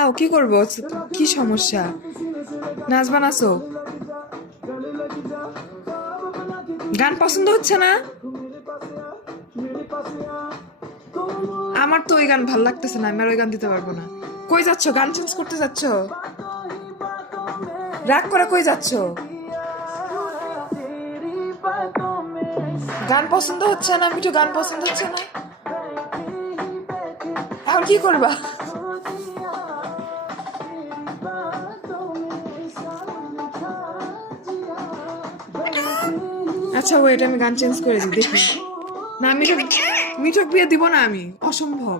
আও কি করবো? কি সমস্যা? নাচবা নাচো। গান পছন্দ হচ্ছে না? আমার তো ওই গান ভাল লাগতেছে না, আমি আর ওই গান দিতে পারবো না। কই যাচ্ছ? গান চেঞ্জ করতে যাচ্ছ? রাগ করে কই যাচ্ছ? গান পছন্দ হচ্ছে না? মিঠু গান পছন্দ হচ্ছে না? এখন কি করবা? আচ্ছা ওয়েট, আমি গান চেঞ্জ করে দিই, দেখি। না মিঠক, মিঠক বিয়ে দিব না আমি, অসম্ভব।